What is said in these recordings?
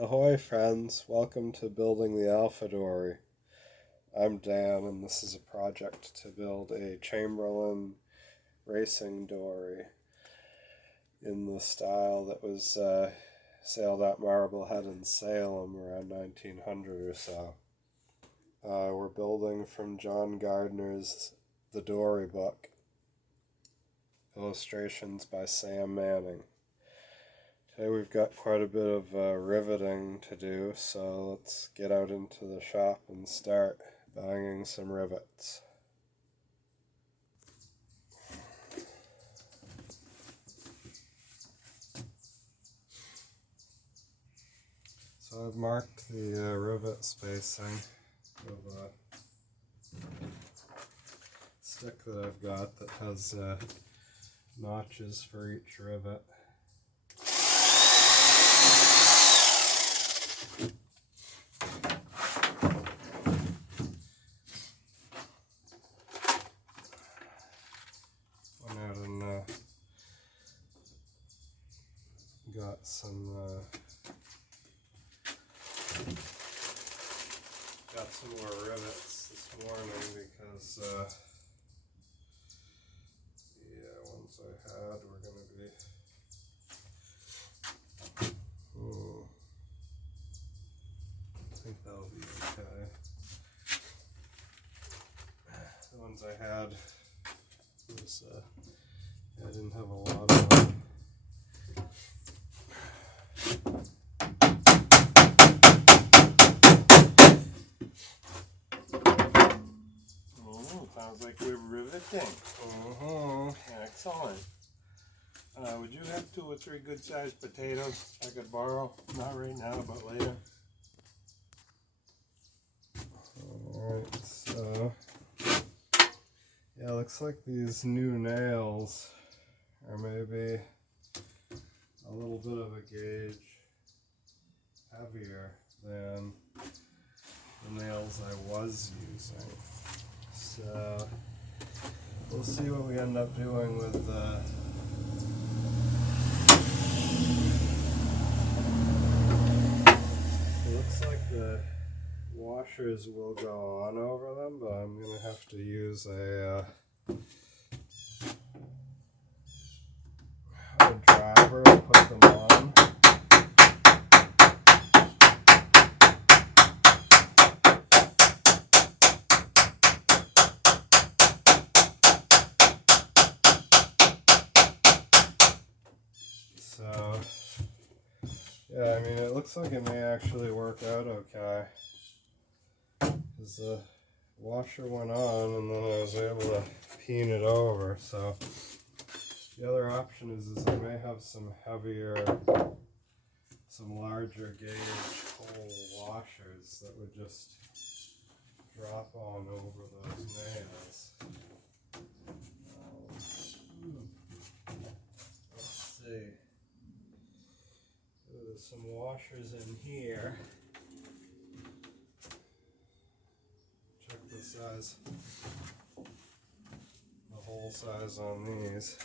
Ahoy friends, welcome to building the Alpha Dory. I'm Dan and this is a project to build a Chamberlain racing dory in the style that was sailed at Marblehead in Salem around 1900 or so. We're building from John Gardner's The Dory book, illustrations by Sam Manning. Today we've got quite a bit of riveting to do, so let's get out into the shop and start banging some rivets. So I've marked the rivet spacing with a stick that I've got that has notches for each rivet. Went out and got some more rivets this morning because the ones I had were going to be I think that'll be okay. The ones I had was I didn't have a lot of them. Sounds like we're riveting. Excellent. Would you have 2 or 3 good sized potatoes I could borrow? Not right now, but later. Alright, so yeah, looks like these new nails are maybe a little bit of a gauge heavier than the nails I was using. So we'll see what we end up doing with it looks like the washers will go on over them, but I'm going to have to use a driver to put them on. So, yeah, I mean, it looks like it may actually work out okay. Because the washer went on and then I was able to peen it over. So, the other option is I may have some larger gauge hole washers that would just drop on over those nails. Let's see. There's some washers in here. Check the size, the hole size on these.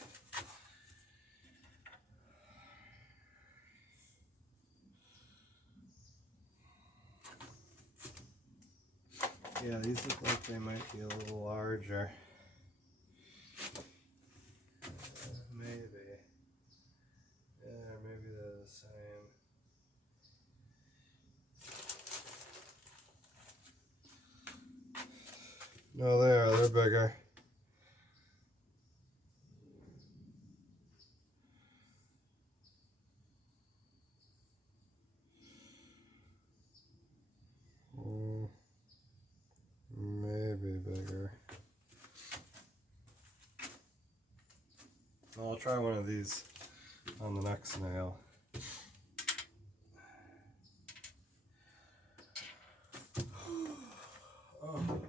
Yeah, these look like they might be a little larger. Maybe. Yeah, maybe they're the same. No, they're bigger. Maybe bigger. Well, I'll try one of these on the next nail. Oh.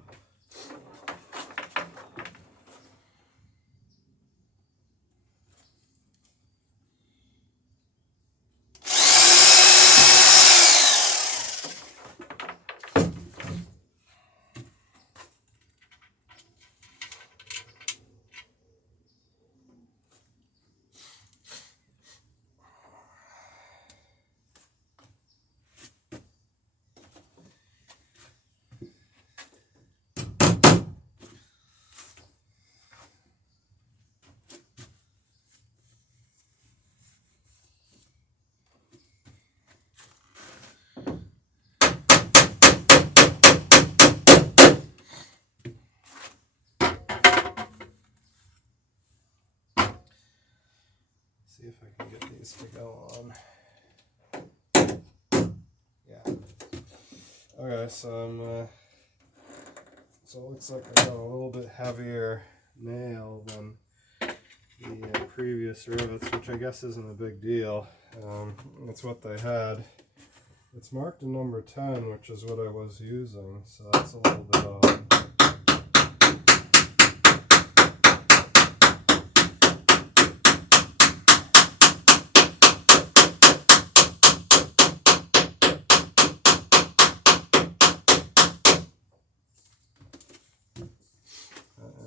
to go on. Yeah. Okay, so so it looks like I got a little bit heavier nail than the previous rivets, which I guess isn't a big deal. That's what they had. It's marked a number 10, which is what I was using, so that's a little bit odd.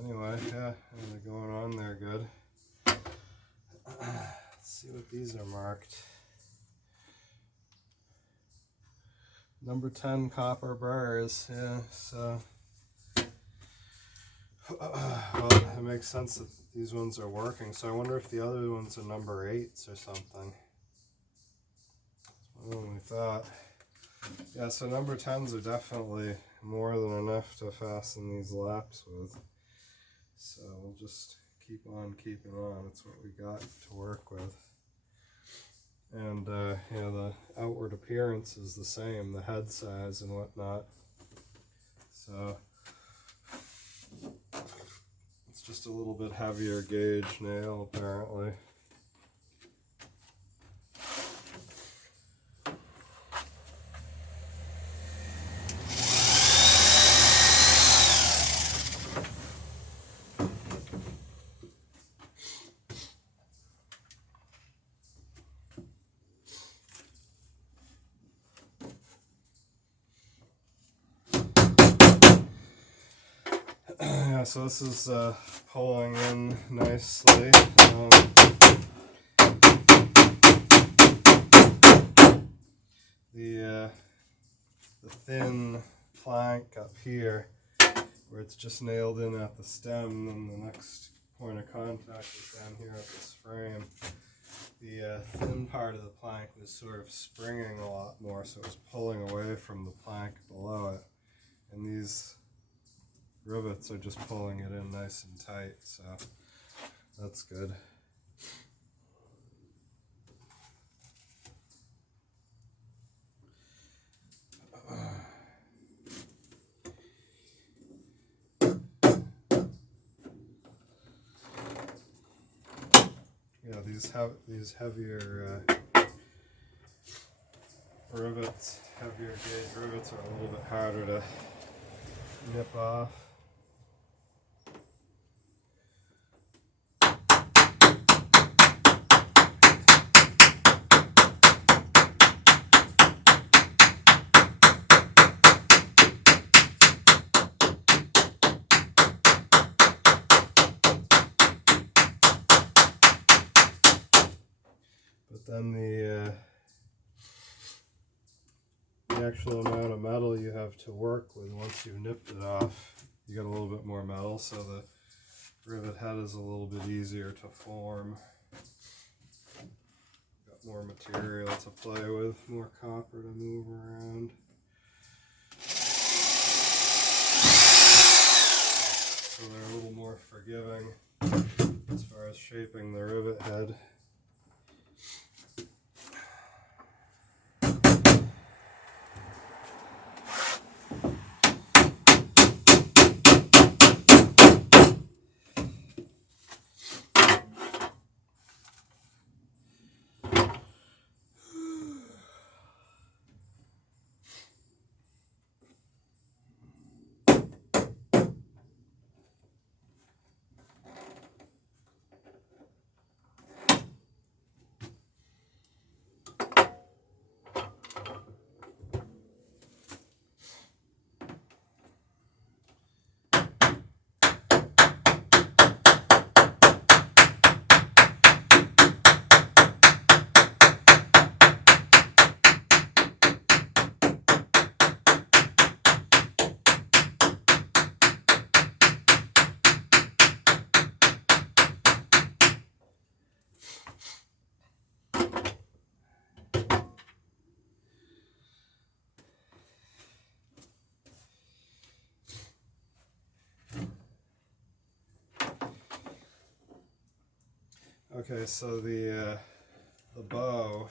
Anyway, yeah, they're going on there good. Let's see what these are marked. Number 10 copper bars, yeah, so well, it makes sense that these ones are working, so I wonder if the other ones are number 8s or something. That's what we thought. Yeah, so number 10s are definitely more than enough to fasten these laps with. So we'll just keep on keeping on. That's what we got to work with. And you know, the outward appearance is the same, the head size and whatnot. So it's just a little bit heavier gauge nail apparently. Yeah, so this is pulling in nicely. The thin plank up here, where it's just nailed in at the stem, and the next point of contact is down here at this frame. The thin part of the plank was sort of springing a lot more, so it was pulling away from the plank below it. And these rivets are just pulling it in nice and tight, so that's good. Yeah, these heavier rivets, heavier gauge rivets, are a little bit harder to nip off. But then the actual amount of metal you have to work with once you've nipped it off, you get a little bit more metal, so the rivet head is a little bit easier to form. Got more material to play with, more copper to move around. So they're a little more forgiving as far as shaping the rivet head. Okay, so the the bow,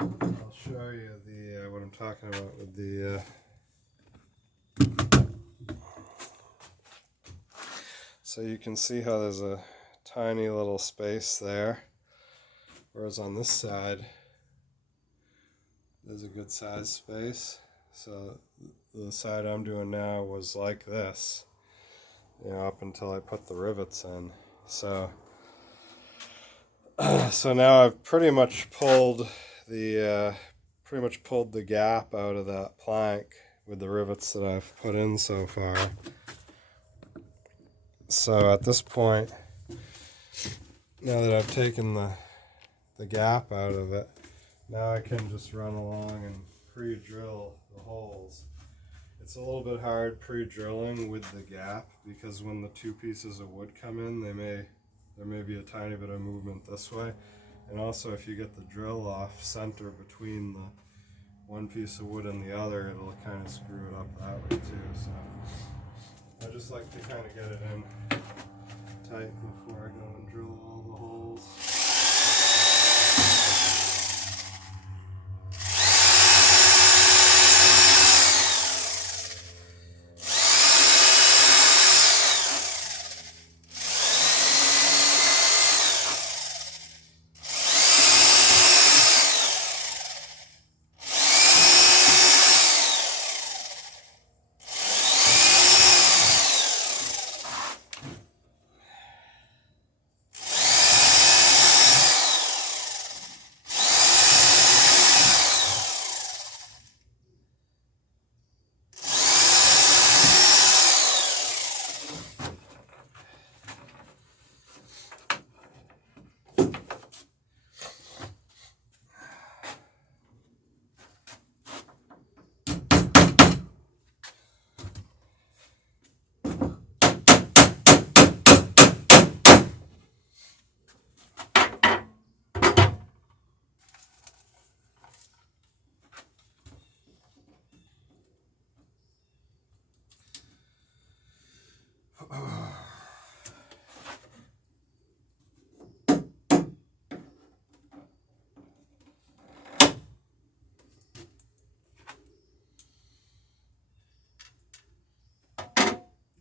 I'll show you the what I'm talking about with the so you can see how there's a tiny little space there, whereas on this side there's a good size space. So the side I'm doing now was like this, up until I put the rivets in. So so now I've pretty much pulled the gap out of that plank with the rivets that I've put in so far. So at this point, now that I've taken the gap out of it, now I can just run along and pre-drill the holes. It's a little bit hard pre-drilling with the gap because when the two pieces of wood come in, there may be a tiny bit of movement this way. And also if you get the drill off center between the one piece of wood and the other, it'll kind of screw it up that way too. So I just like to kind of get it in tight before I go and drill all the holes.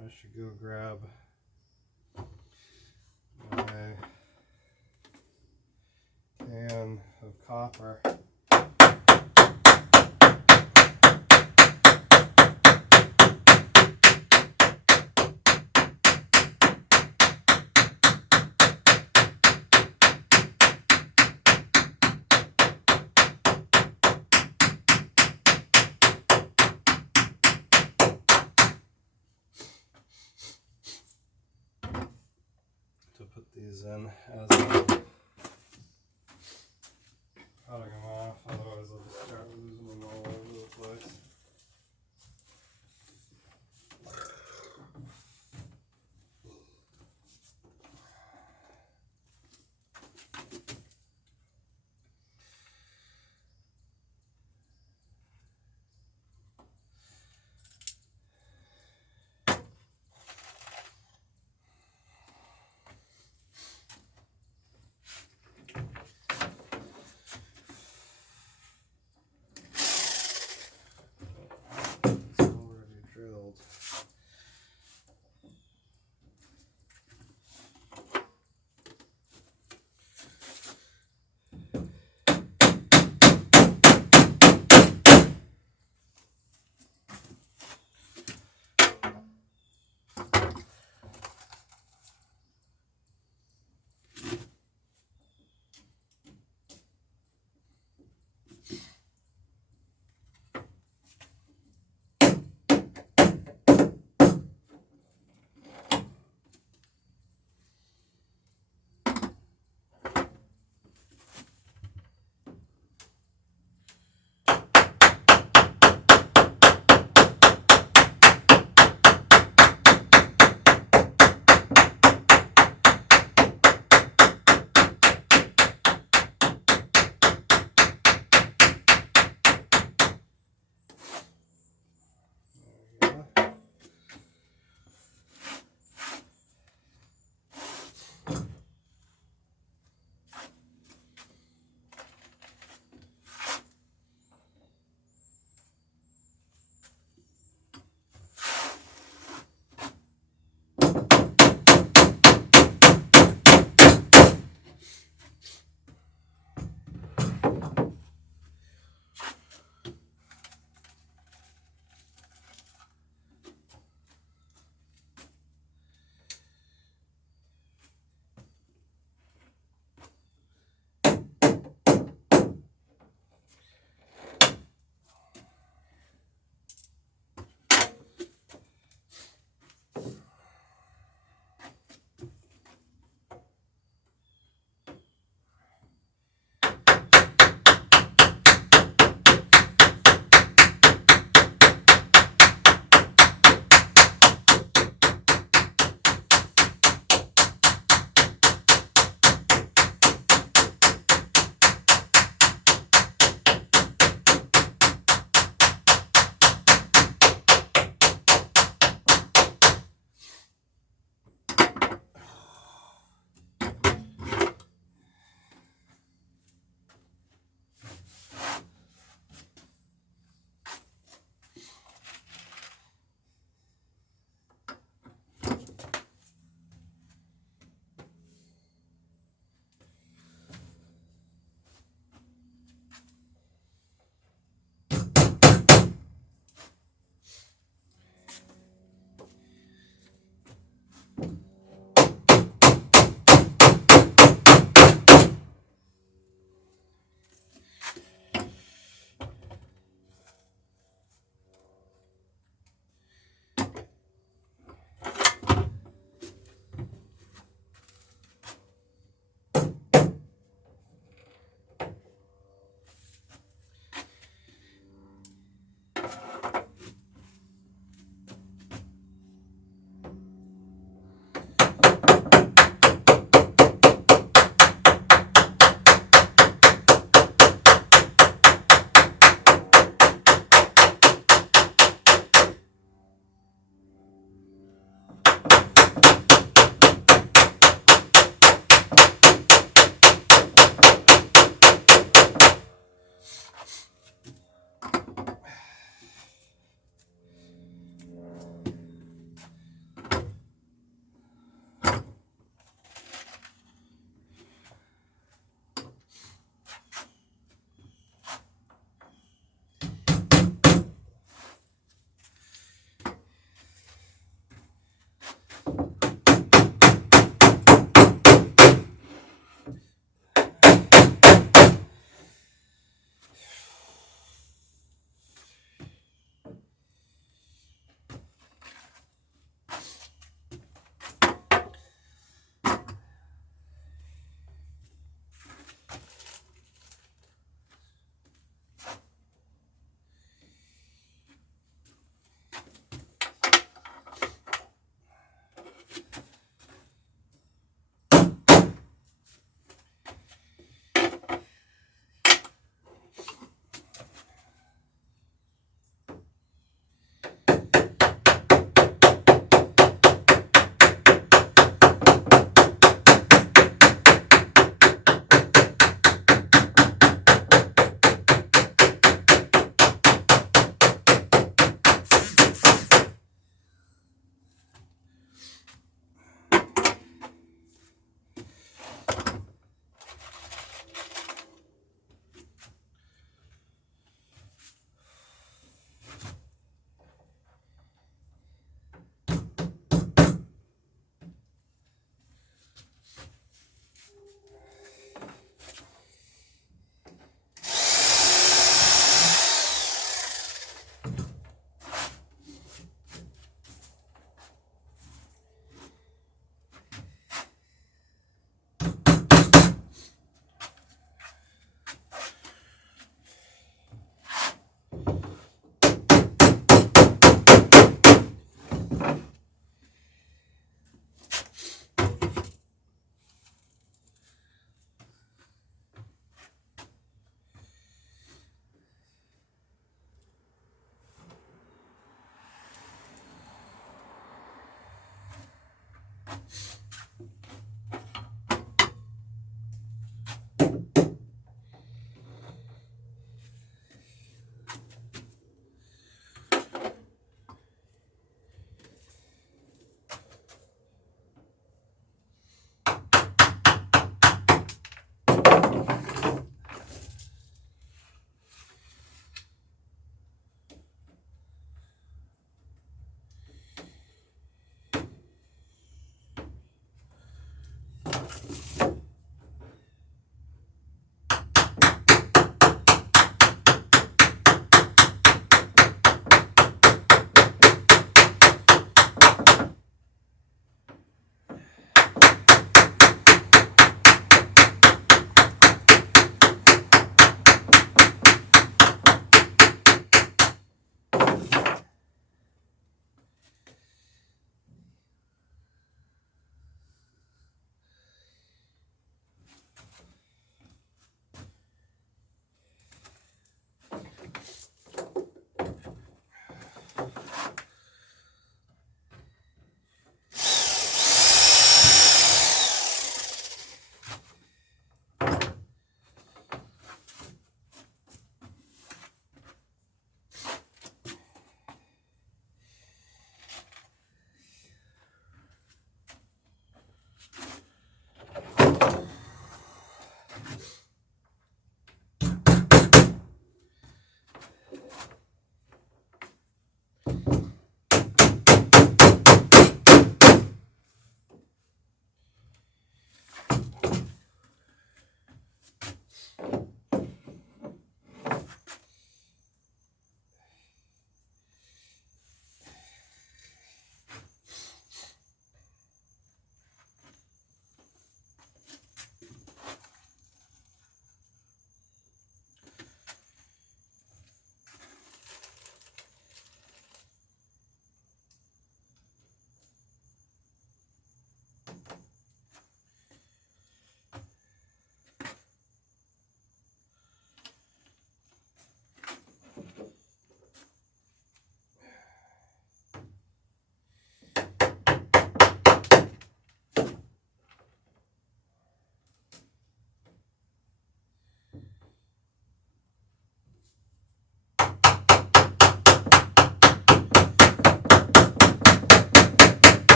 I should go grab my can of copper. To put these in as I'm cutting them off, otherwise I'll just start losing them all over the place.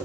I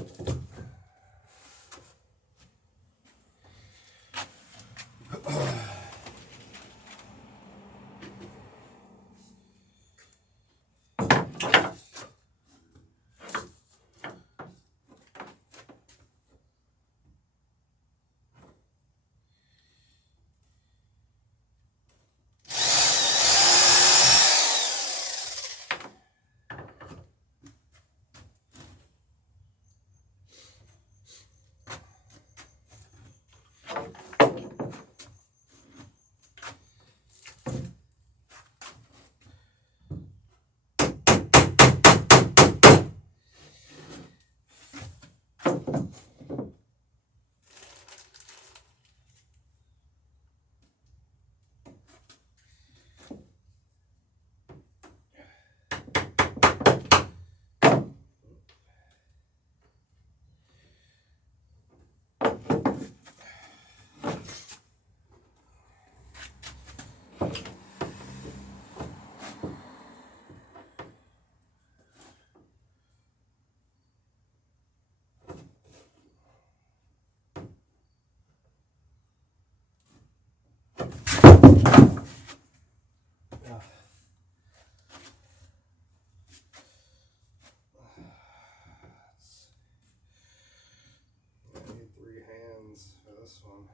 need 3 hands for this one.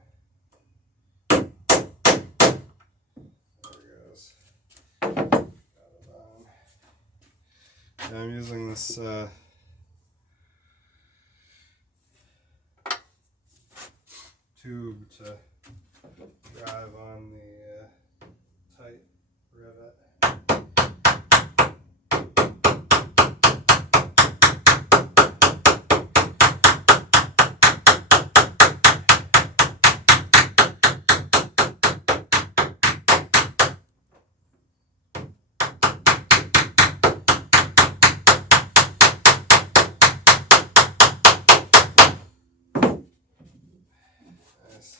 There it goes. Got it on. And I'm using this tube to drive on the tight rivet. Nice.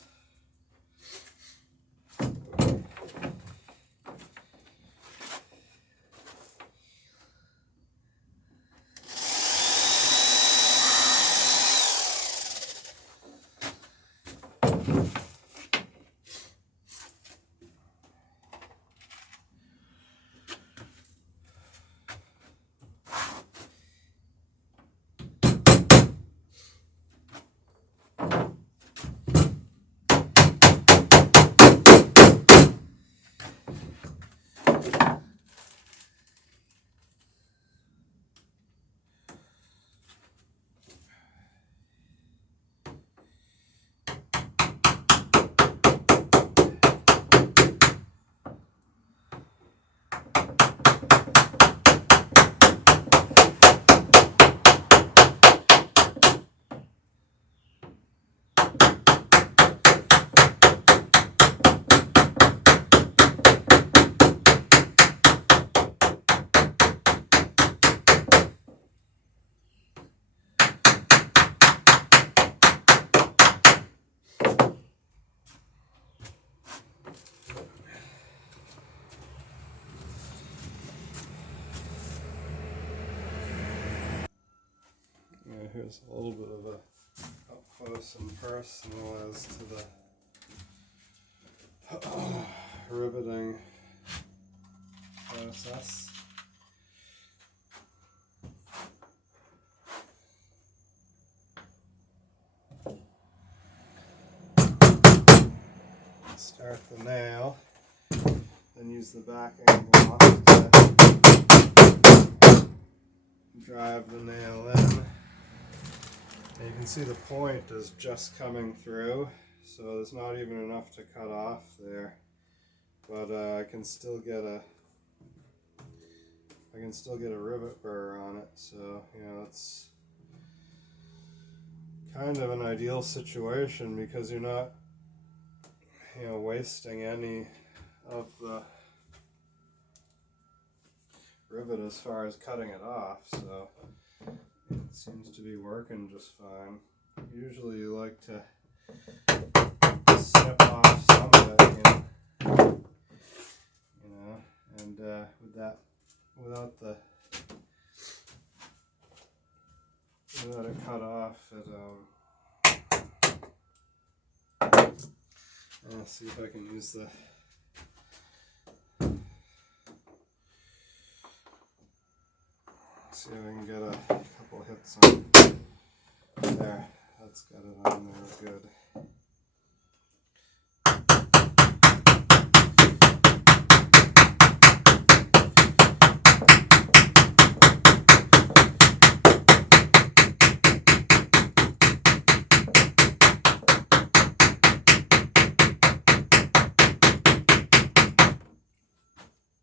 Here's a little bit of a up close and personal as to the riveting process. Start the nail, then use the backing block to drive the nail in. And you can see the point is just coming through, so there's not even enough to cut off there. But I can still get a rivet burr on it. So it's kind of an ideal situation because you're not wasting any of the rivet as far as cutting it off. So it seems to be working just fine. Usually you like to snip off some of it, and without the that it cut off, I'll see if I can use the see if I can get a couple hits on there. That's got it on there good.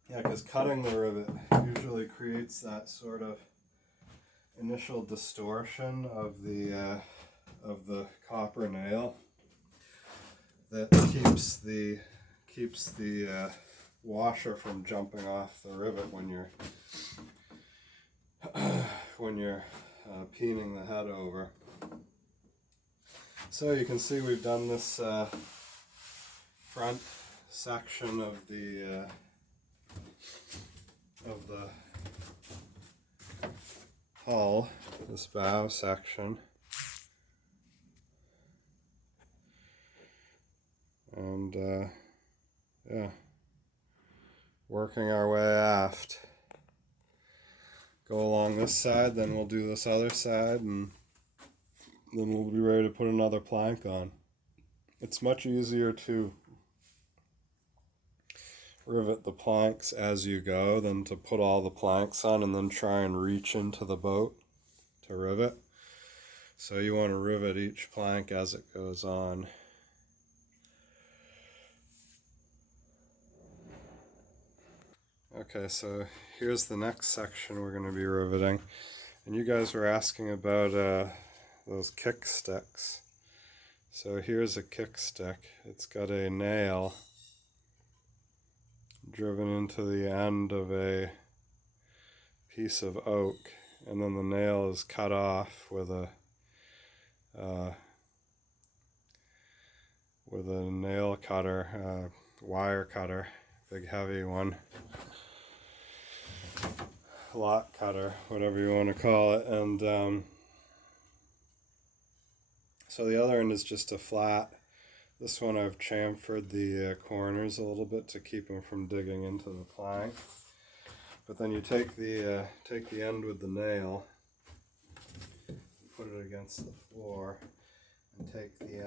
Yeah, because cutting the rivet usually creates that sort of initial distortion of the copper nail that keeps the washer from jumping off the rivet when you're peening the head over. So you can see we've done this front section of the hull, this bow section, and yeah, working our way aft. Go along this side, then we'll do this other side, and then we'll be ready to put another plank on. It's much easier to rivet the planks as you go than to put all the planks on and then try and reach into the boat to rivet. So you want to rivet each plank as it goes on. Okay, so here's the next section we're going to be riveting. And you guys were asking about those kick sticks. So here's a kick stick. It's got a nail driven into the end of a piece of oak, and then the nail is cut off with a nail cutter, wire cutter, big heavy one, lot cutter, whatever you want to call it. And so the other end is just a flat. This one I've chamfered the corners a little bit to keep them from digging into the plank. But then you take the end with the nail, put it against the floor, and take the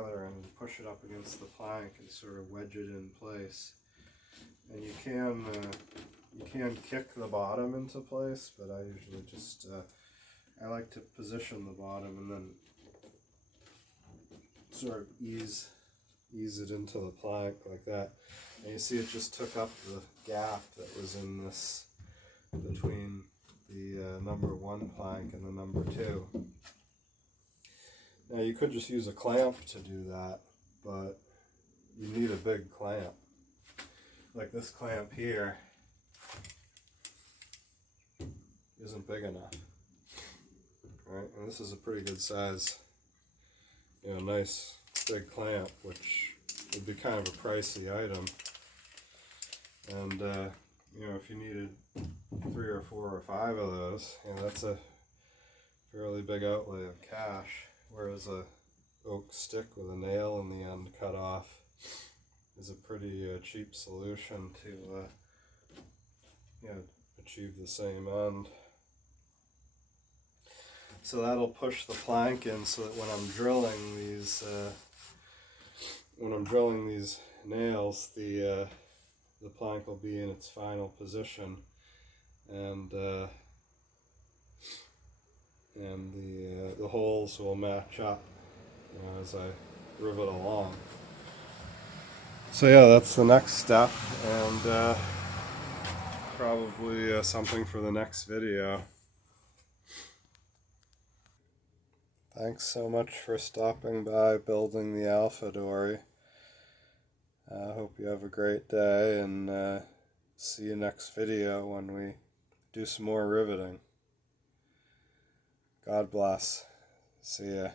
other end and push it up against the plank and sort of wedge it in place. And you can kick the bottom into place, but I usually just I like to position the bottom and then sort of ease it into the plank like that. And you see it just took up the gap that was in this between the number 1 plank and the number 2. Now you could just use a clamp to do that, but you need a big clamp. Like this clamp here isn't big enough. Right? And this is a pretty good size, nice big clamp, which would be kind of a pricey item. And if you needed 3 or 4 or 5 of those, that's a fairly big outlay of cash. Whereas a oak stick with a nail in the end cut off is a pretty cheap solution to achieve the same end. So that'll push the plank in so that when I'm drilling these nails, the plank will be in its final position, and the holes will match up as I rivet along. So yeah, that's the next step, and probably something for the next video. Thanks so much for stopping by building the Alpha Dory. I hope you have a great day, and see you next video when we do some more riveting. God bless. See ya.